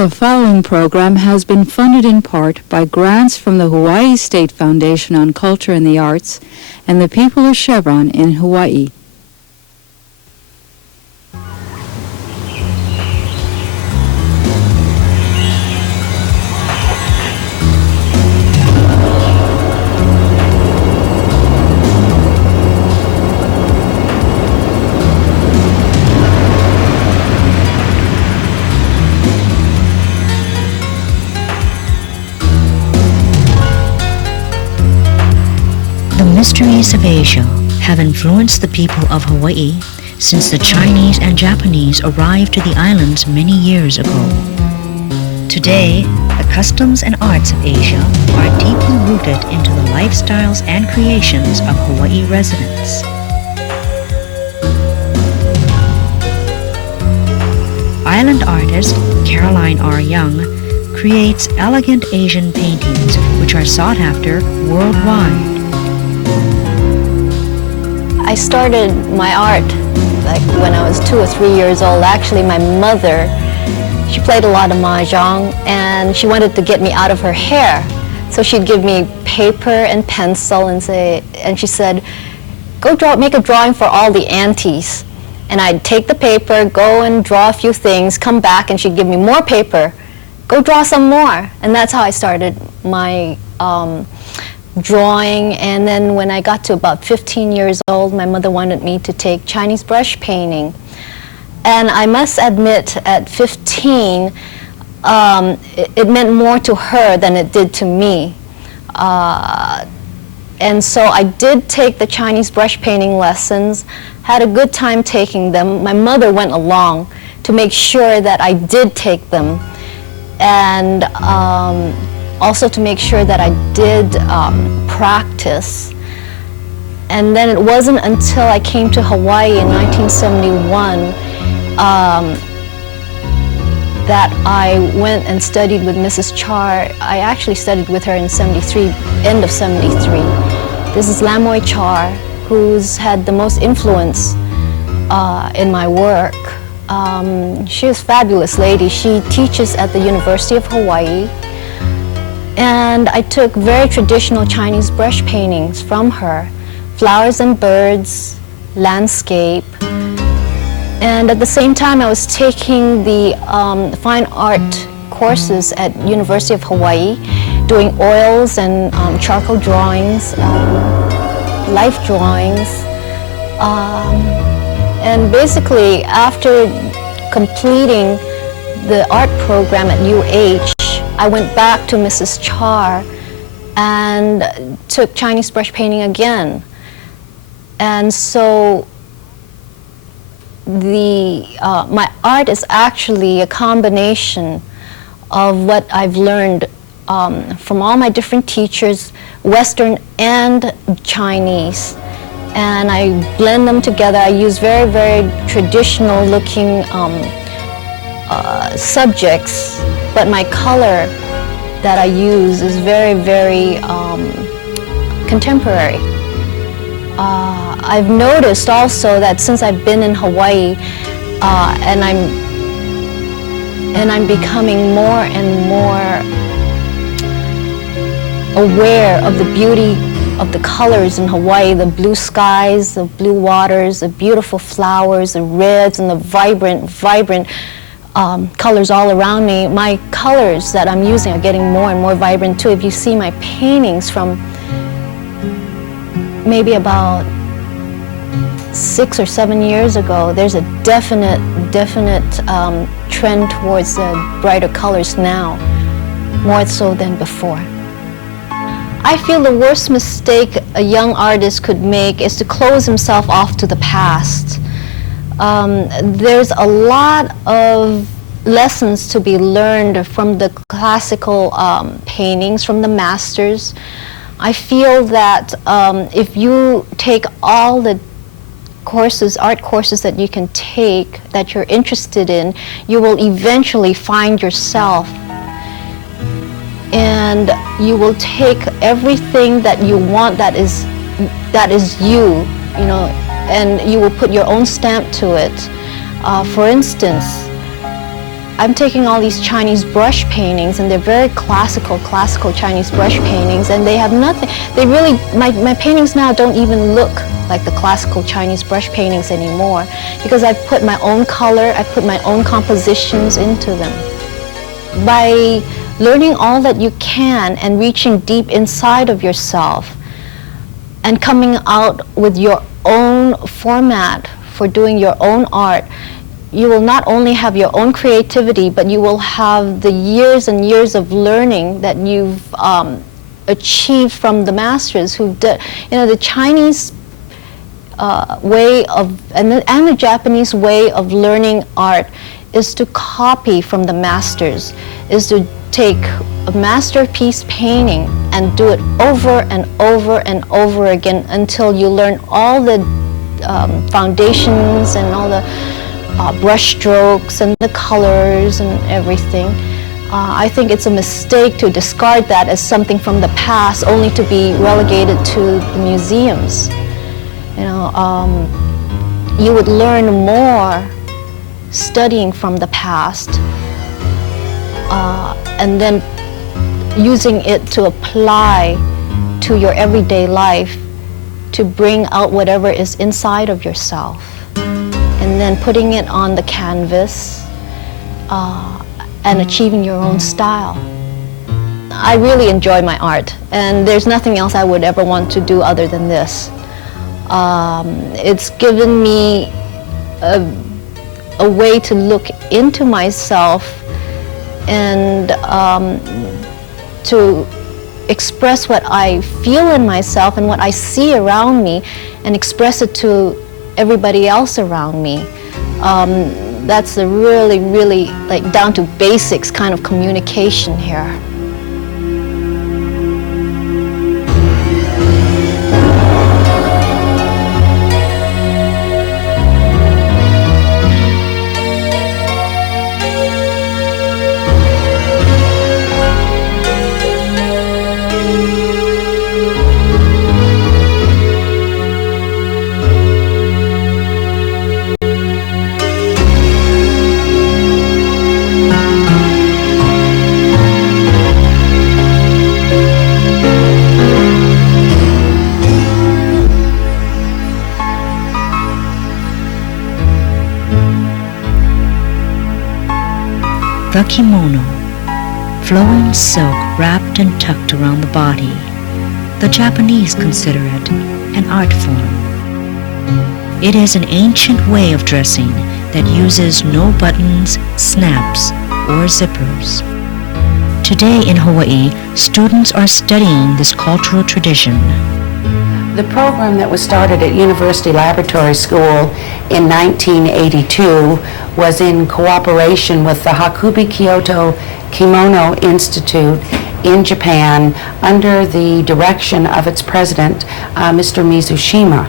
The following program has been funded in part by grants from the Hawaii State Foundation on Culture and the Arts and the people of Chevron in Hawaii. The mysteries of Asia have influenced the people of Hawaii since the Chinese and Japanese arrived to the islands many years ago. Today, the customs and arts of Asia are deeply rooted into the lifestyles and creations of Hawaii residents. Island artist Caroline R. Young creates elegant Asian paintings which are sought after worldwide. I started my art like when I was 2 or 3 years old. Actually, my mother, she played a lot of mahjong and she wanted to get me out of her hair. So she'd give me paper and pencil and she said, go make a drawing for all the aunties. And I'd take the paper, go and draw a few things, come back and she'd give me more paper, go draw some more. And that's how I started my drawing. And then when I got to about 15 years old, my mother wanted me to take Chinese brush painting. And I must admit, at 15, it meant more to her than it did to me. And so I did take the Chinese brush painting lessons, had a good time taking them. My mother went along to make sure that I did take them. And also to make sure that I did practice. And then it wasn't until I came to Hawaii in 1971 that I went and studied with Mrs. Char. I actually studied with her in 73, end of 73. This is Lamoy Char, who's had the most influence in my work. She's a fabulous lady. She teaches at the University of Hawaii. And I took very traditional Chinese brush paintings from her, flowers and birds, landscape. And at the same time, I was taking the fine art courses at University of Hawaii, doing oils and charcoal drawings, life drawings. And basically, after completing the art program at UH, I went back to Mrs. Char and took Chinese brush painting again. And so my art is actually a combination of what I've learned from all my different teachers, Western and Chinese. And I blend them together. I use very, very traditional looking subjects, but my color that I use is very, very contemporary. I've noticed also that since I've been in Hawaii and I'm becoming more and more aware of the beauty of the colors in Hawaii, the blue skies, the blue waters, the beautiful flowers, the reds and the vibrant colors all around me. My colors that I'm using are getting more and more vibrant too. If you see my paintings from maybe about 6 or 7 years ago, there's a definite trend towards brighter colors now, more so than before. I feel the worst mistake a young artist could make is to close himself off to the past. There's a lot of lessons to be learned from the classical paintings, from the masters. I feel that if you take all the courses, art courses that you can take, that you're interested in, you will eventually find yourself. And you will take everything that you want that is you, you know, and you will put your own stamp to it. For instance, I'm taking all these Chinese brush paintings, and they're very classical Chinese brush paintings, and they have nothing, they really, my paintings now don't even look like the classical Chinese brush paintings anymore, because I put my own color, I put my own compositions into them. By learning all that you can and reaching deep inside of yourself and coming out with your own format for doing your own art, you will not only have your own creativity, but you will have the years and years of learning that you've achieved from the masters who did. You know, the Chinese way of, and the Japanese way of learning art is to copy from the masters, is to take a masterpiece painting and do it over and over and over again until you learn all the foundations and all the brush strokes and the colors and everything. I think it's a mistake to discard that as something from the past only to be relegated to the museums. You know, you would learn more studying from the past and then using it to apply to your everyday life to bring out whatever is inside of yourself, and then putting it on the canvas and achieving your own style. I really enjoy my art, and there's nothing else I would ever want to do other than this. It's given me a way to look into myself and to express what I feel in myself and what I see around me and express it to everybody else around me. That's a really, really like down to basics kind of communication here. The kimono, flowing silk wrapped and tucked around the body. The Japanese consider it an art form. It is an ancient way of dressing that uses no buttons, snaps, or zippers. Today in Hawaii, students are studying this cultural tradition. The program that was started at University Laboratory School in 1982 was in cooperation with the Hakubi Kyoto Kimono Institute in Japan under the direction of its president, Mr. Mizushima.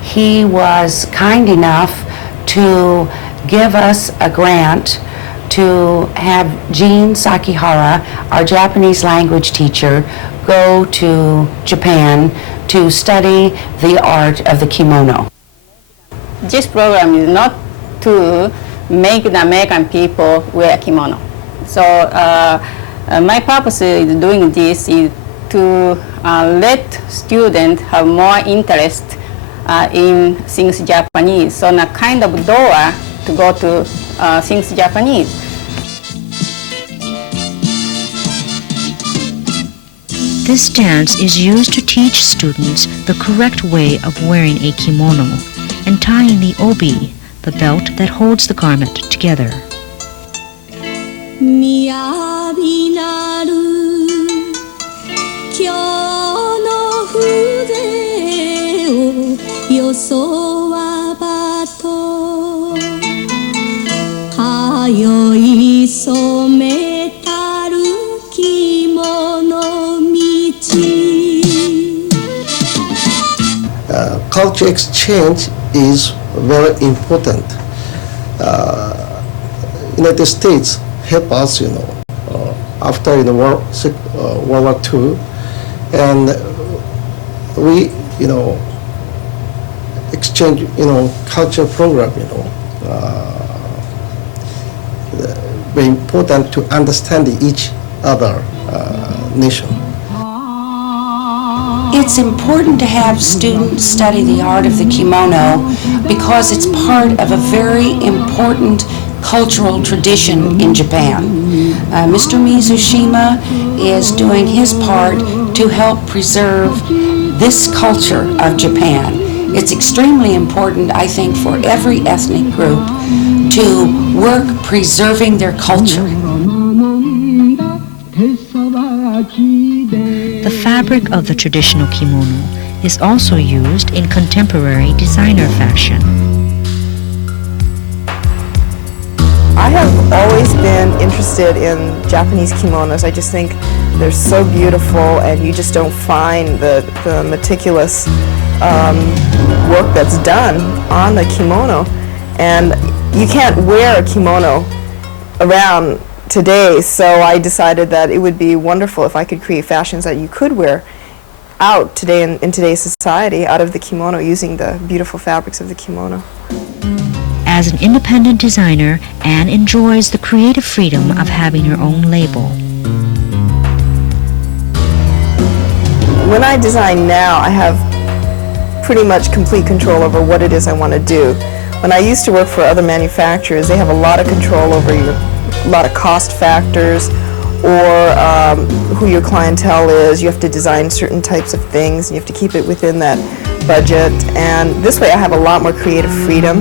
He was kind enough to give us a grant to have Jean Sakihara, our Japanese language teacher, go to Japan to study the art of the kimono. This program is not to make the American people wear kimono. So my purpose is doing this is to let students have more interest in things Japanese, so a kind of door to go to things Japanese. This dance is used to teach students the correct way of wearing a kimono and tying the obi, the belt that holds the garment, together. Culture exchange is very important. United States help us, after World War II, and we, exchange, culture program, very important to understand each other nation. It's important to have students study the art of the kimono because it's part of a very important cultural tradition in Japan. Mr. Mizushima is doing his part to help preserve this culture of Japan. It's extremely important, I think, for every ethnic group to work preserving their culture. The fabric of the traditional kimono is also used in contemporary designer fashion. I have always been interested in Japanese kimonos. I just think they're so beautiful, and you just don't find the meticulous work that's done on the kimono. And you can't wear a kimono around today, so I decided that it would be wonderful if I could create fashions that you could wear out today in today's society out of the kimono using the beautiful fabrics of the kimono. As an independent designer, Anne enjoys the creative freedom of having her own label. When I design now, I have pretty much complete control over what it is I want to do. When I used to work for other manufacturers, they have a lot of control over a lot of cost factors, or who your clientele is. You have to design certain types of things, and you have to keep it within that budget. And this way I have a lot more creative freedom,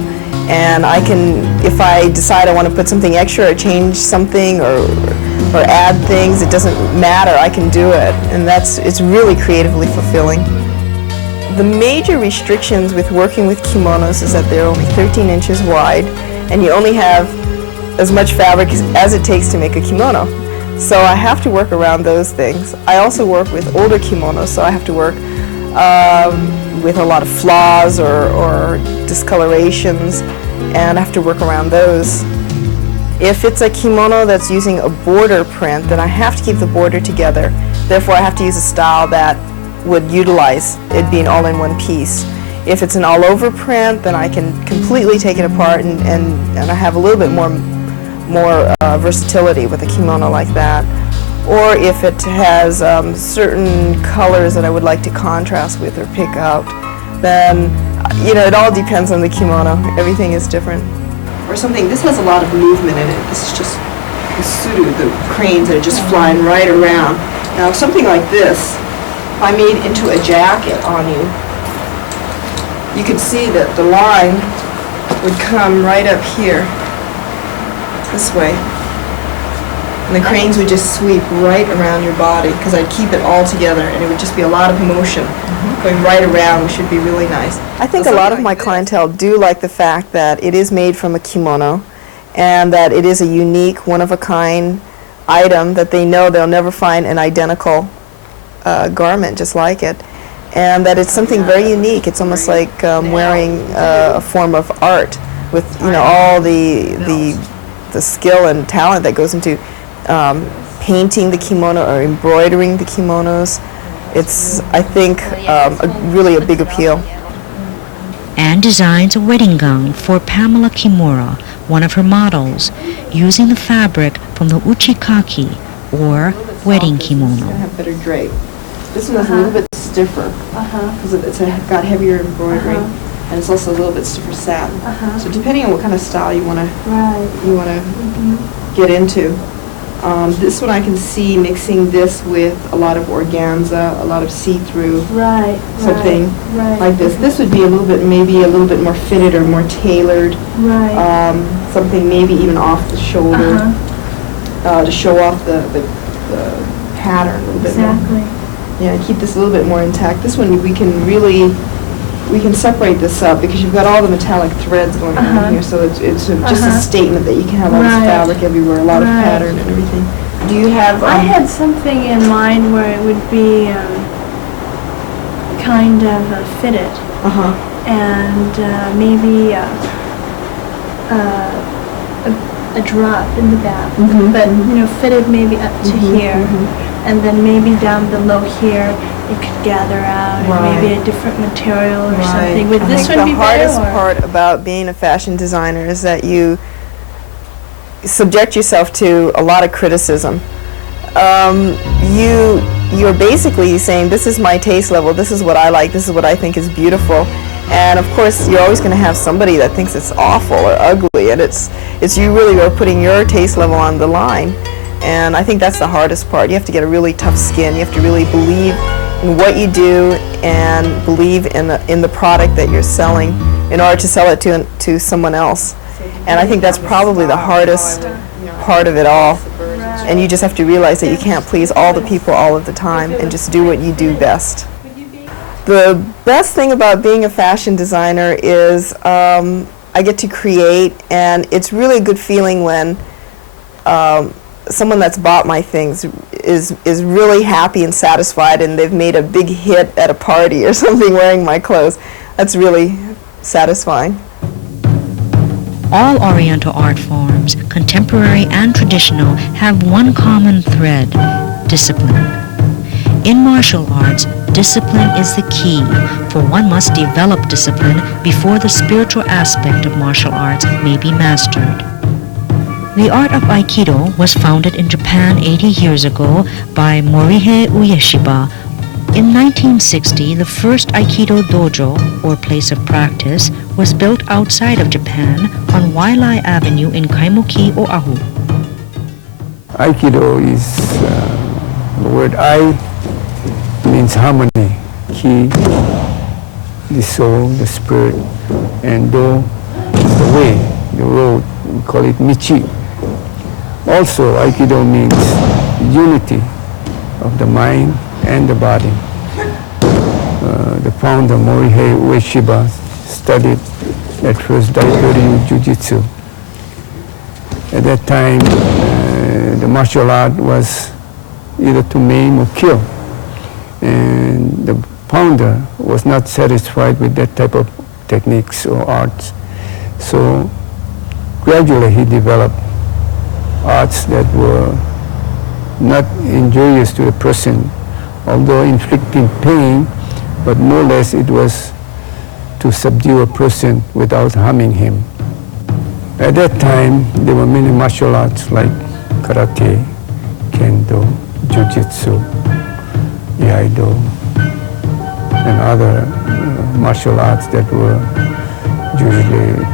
and I can, if I decide I want to put something extra or change something or add things, it doesn't matter, I can do it. And it's really creatively fulfilling. The major restrictions with working with kimonos is that they're only 13 inches wide, and you only have as much fabric as it takes to make a kimono. So I have to work around those things. I also work with older kimonos, so I have to work with a lot of flaws or discolorations, and I have to work around those. If it's a kimono that's using a border print, then I have to keep the border together. Therefore, I have to use a style that would utilize it being all in one piece. If it's an all-over print, then I can completely take it apart, and I have a little bit more versatility with a kimono like that. Or if it has certain colors that I would like to contrast with or pick out, then it all depends on the kimono. Everything is different. Or something, this has a lot of movement in it. This is just the suru, the cranes that are just flying right around. Now something like this, if I made into a jacket on you, you could see that the line would come right up here, this way. And the cranes would just sweep right around your body, because I'd keep it all together, and it would just be a lot of motion going right around, which should be really nice. I think a lot of my clientele do like the fact that it is made from a kimono, and that it is a unique, one-of-a-kind item that they know they'll never find an identical garment just like it, and that it's something very unique. It's almost like wearing a form of art with all the skill and talent that goes into painting the kimono or embroidering the kimonos. It's, I think, really a big appeal. Anne designs a wedding gown for Pamela Kimura, one of her models, using the fabric from the uchikaki, or wedding kimono. It's going to have better drape. This one is a little bit stiffer because it's got heavier embroidery, and it's also a little bit stiffer satin. So depending on what kind of style you want to get into. This one I can see mixing this with a lot of organza, a lot of see-through, something like this. This would be maybe a little bit more fitted or more tailored, something maybe even off the shoulder to show off the pattern a little bit more. Yeah, keep this a little bit more intact. This one we can separate this up because you've got all the metallic threads going on here, so it's just a statement that you can have all this fabric everywhere, a lot of pattern and everything. Do you have... I had something in mind where it would be kind of fitted, and maybe a drop in the back, but fitted maybe up to here, and then maybe down below here it could gather out, and maybe a different material or something. Would this one be better? The hardest part about being a fashion designer is that you subject yourself to a lot of criticism. You're basically saying, this is my taste level, this is what I like, this is what I think is beautiful. And of course, you're always going to have somebody that thinks it's awful or ugly, and it's you really are putting your taste level on the line. And I think that's the hardest part. You have to get a really tough skin. You have to really believe in what you do and believe in the product that you're selling in order to sell it to someone else. And I think that's probably the hardest part of it all. And you just have to realize that you can't please all the people all of the time, and just do what you do best. The best thing about being a fashion designer is I get to create, and it's really a good feeling when someone that's bought my things is really happy and satisfied, and they've made a big hit at a party or something wearing my clothes. That's really satisfying. All Oriental art forms, contemporary and traditional, have one common thread: discipline. In martial arts, discipline is the key, for one must develop discipline before the spiritual aspect of martial arts may be mastered. The Art of Aikido was founded in Japan 80 years ago by Morihei Ueshiba. In 1960, the first Aikido dojo, or place of practice, was built outside of Japan on Wailai Avenue in Kaimuki, Oahu. Aikido is the word I means harmony, ki, the soul, the spirit, and do, the way, the road, we call it michi. Also, Aikido means unity of the mind and the body. The founder, Morihei Ueshiba, studied at first Daitoryu Jiu-Jitsu. At that time, the martial art was either to maim or kill. And the founder was not satisfied with that type of techniques or arts. So gradually he developed arts that were not injurious to the person, although inflicting pain, but more or less it was to subdue a person without harming him. At that time, there were many martial arts like karate, kendo, jiu-jitsu, iaido, and other martial arts that were usually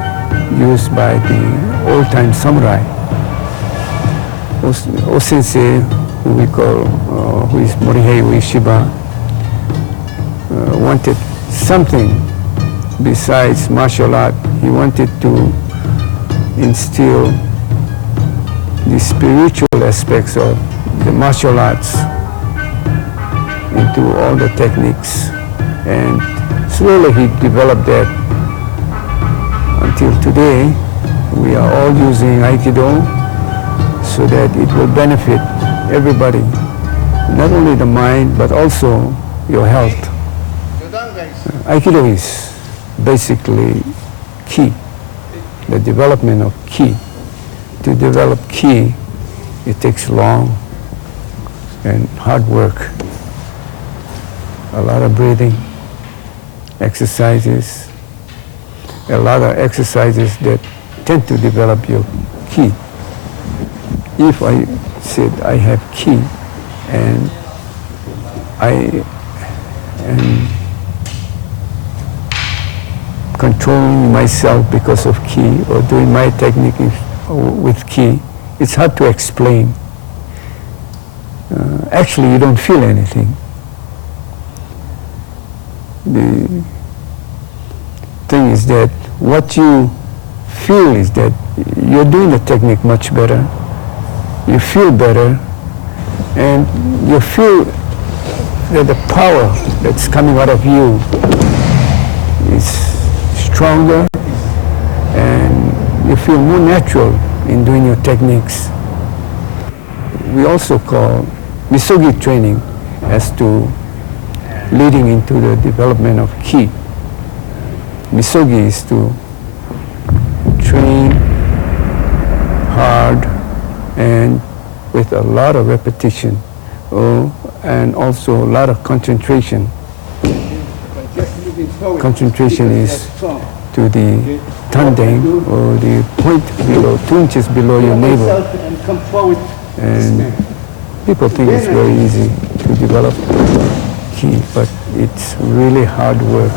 used by the old-time samurai. O-sensei, who we call, who is Morihei Ueshiba, wanted something besides martial art. He wanted to instill the spiritual aspects of the martial arts into all the techniques, and slowly he developed that until today. We are all using Aikido so that it will benefit everybody, not only the mind but also your health. Aikido is basically ki, the development of ki. To develop ki, it takes long and hard work, a lot of breathing, exercises, a lot of exercises that tend to develop your ki. If I said I have ki and I am controlling myself because of ki, or doing my technique with ki, it's hard to explain. Actually, you don't feel anything. The thing is that what you feel is that you're doing the technique much better, you feel better, and you feel that the power that's coming out of you is stronger, and you feel more natural in doing your techniques. We also call misogi training as to leading into the development of ki. Misogi is to train hard and with a lot of repetition, and also a lot of concentration. Concentration is to the tandem or the point below, 2 inches below your navel. And people think it's very easy to develop ki, but it's really hard work.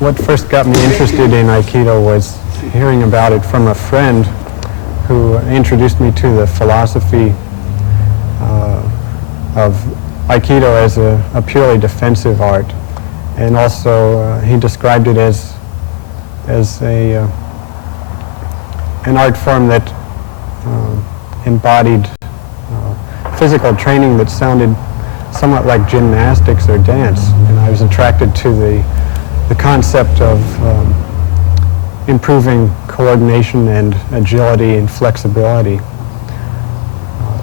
What first got me interested in Aikido was hearing about it from a friend who introduced me to the philosophy of Aikido as a purely defensive art. And also he described it as an art form that embodied physical training that sounded somewhat like gymnastics or dance. And I was attracted to the concept of improving coordination and agility and flexibility.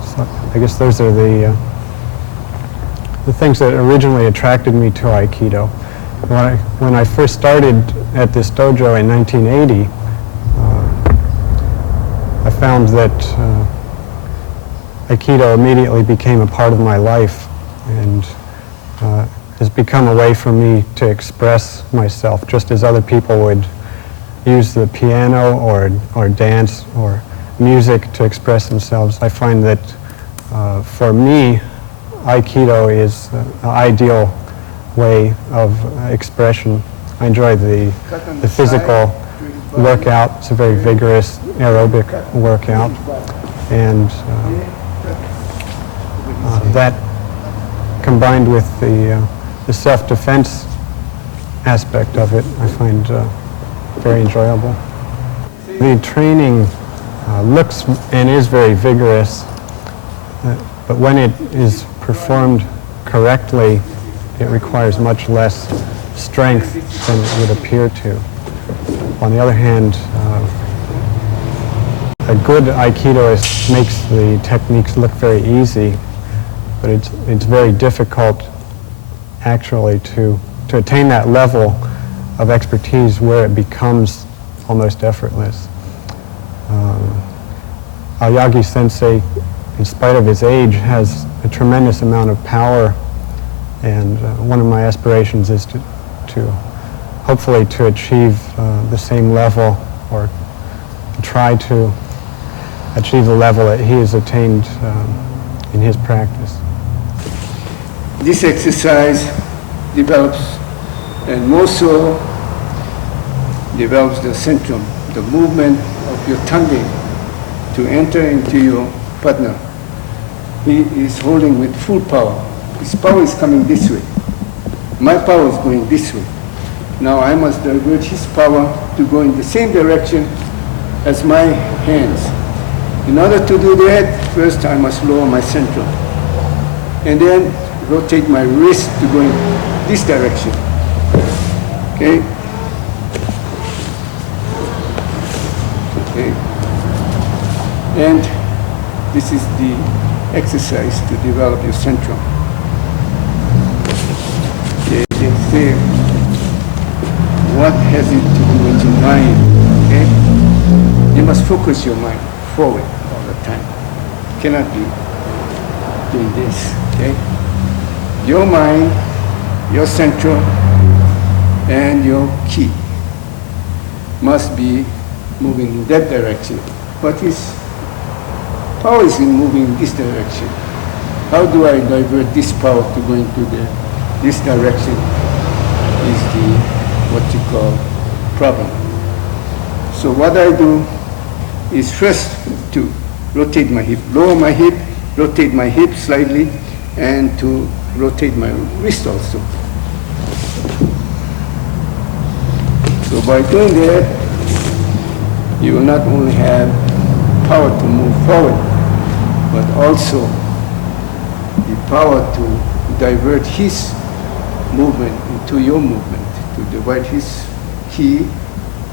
So I guess those are the things that originally attracted me to Aikido. When I first started at this dojo in 1980, I found that Aikido immediately became a part of my life and has become a way for me to express myself, just as other people would use the piano or dance or music to express themselves. I find that for me, Aikido is an ideal way of expression. I enjoy the physical workout. It's a very vigorous aerobic workout, and that combined with the self-defense aspect of it, I find very enjoyable. The training looks and is very vigorous, but when it is performed correctly, it requires much less strength than it would appear to. On the other hand, a good Aikidoist makes the techniques look very easy, but it's very difficult actually to attain that level of expertise where it becomes almost effortless. Aoyagi sensei, in spite of his age, has a tremendous amount of power, and one of my aspirations is to hopefully to achieve the same level, or try to achieve the level that he has attained in his practice. This exercise develops, and more so develops the centrum, the movement of your tongue to enter into your partner. He is holding with full power. His power is coming this way. My power is going this way. Now I must divert his power to go in the same direction as my hands. In order to do that, first I must lower my centrum, and then rotate my wrist to go in this direction. Okay? Okay. And this is the exercise to develop your centrum. Okay, they say, what has it to do with your mind? Okay? You must focus your mind forward all the time. You cannot be doing this. Okay? Your mind, your centrum, and your ki must be moving in that direction. But his power is in moving in this direction. How do I divert this power to go into this direction is the, what you call, problem. So what I do is first to rotate my hip, lower my hip, rotate my hip slightly, and to rotate my wrist also. So by doing that, you will not only have power to move forward, but also the power to divert his movement into your movement, to divide his ki,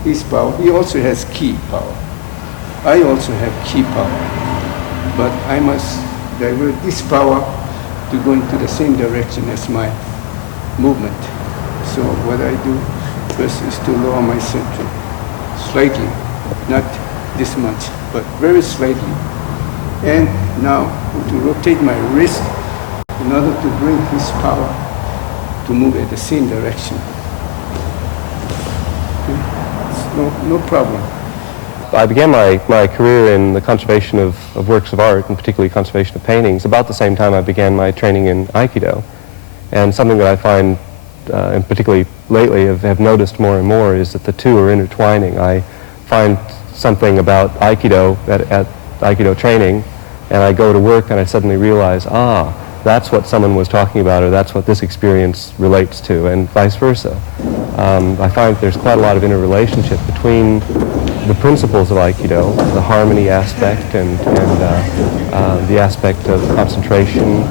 his power. He also has ki power. I also have ki power, but I must divert this power to go into the same direction as my movement. So what I do first is to lower my centrum slightly, not this much, but very slightly. And now to rotate my wrist in order to bring his power to move at the same direction. Okay. no problem. I began my career in the conservation of works of art, and particularly conservation of paintings, about the same time I began my training in Aikido. And something that I find, and particularly lately have noticed more and more, is that the two are intertwining. I find something about Aikido at Aikido training, and I go to work and I suddenly realize, that's what someone was talking about, or that's what this experience relates to, and vice versa. I find there's quite a lot of interrelationship between the principles of Aikido, the harmony aspect and the aspect of concentration,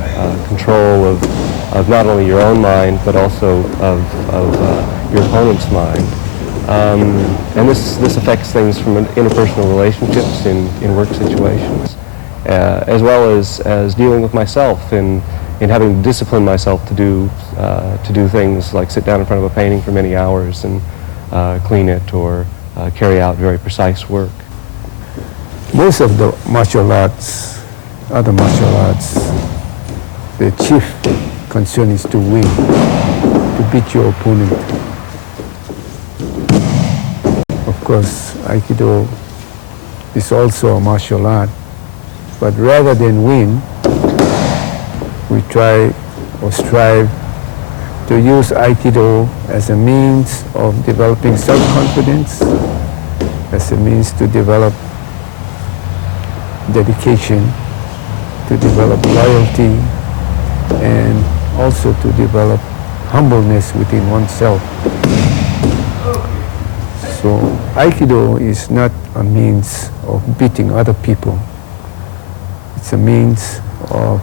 control of not only your own mind, but also of your opponent's mind. And this affects things from interpersonal relationships in work situations, as well as dealing with myself in having to discipline myself to do things like sit down in front of a painting for many hours and clean it or carry out very precise work. Most of the martial arts, other martial arts, the chief concern is to win, to beat your opponent. Of course, Aikido is also a martial art, but rather than win, we try or strive to use Aikido as a means of developing self-confidence, as a means to develop dedication, to develop loyalty, and also to develop humbleness within oneself. So Aikido is not a means of beating other people. It's a means of,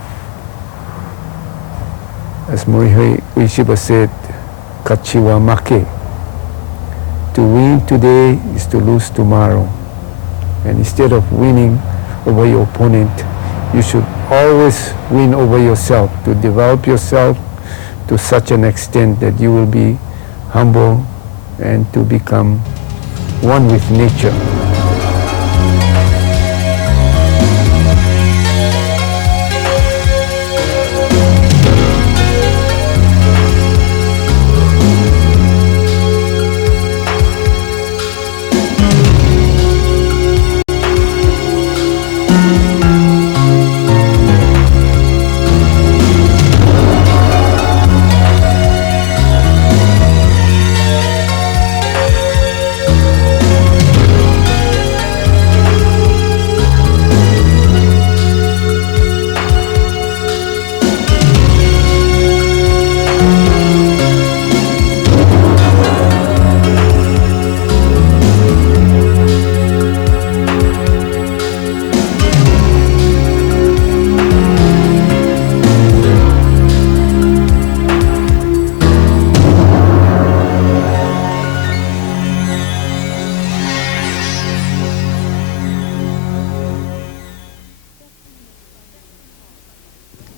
as Morihei Ueshiba said, kachiwa make. To win today is to lose tomorrow. And instead of winning over your opponent, you should always win over yourself, to develop yourself to such an extent that you will be humble and to become one with nature.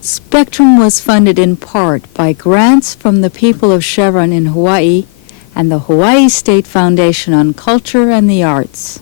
Spectrum was funded in part by grants from the people of Chevron in Hawaii and the Hawaii State Foundation on Culture and the Arts.